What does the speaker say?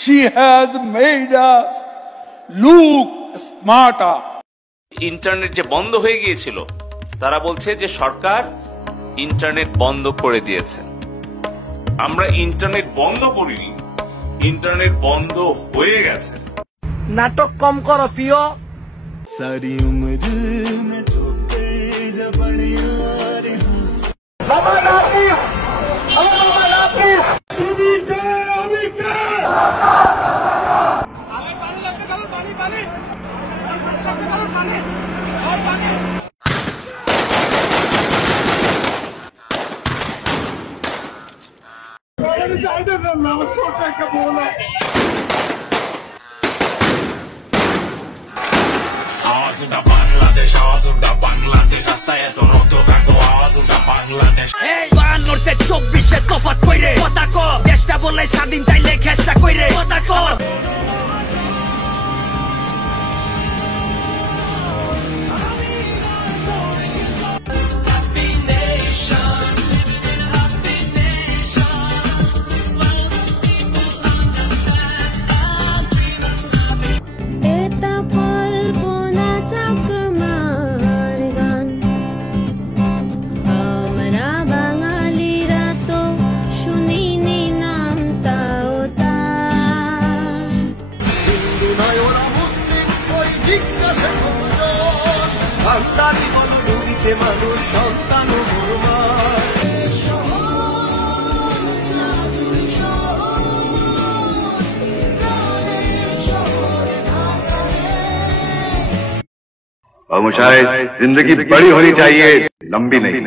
She has made us look smarter. Internet যে বন্ধ হয়ে গিয়েছিল, তারা বলছে যে সরকার ইন্টারনেট বন্ধ করে দিয়েছে। আমরা ইন্টারনেট বন্ধ করিনি, ইন্টারনেট বন্ধ হয়ে গেছে। নাটক কম করো প্রিয়। सारी उम्र में छोटे जबड़ियां বাংলাদেশ রাস্তায় এত রক্ত কাকো আওয়াজ উল্টা বাংলাদেশ। এই 52-24 তফাৎ কইরে কথা ক, দেশটা বলে স্বাধীন তাইলে খেসটা কইরে কথা ক। মানুষ সন্তান और मुशाहिद जिंदगी बड़ी होनी चाहिए, लंबी नहीं।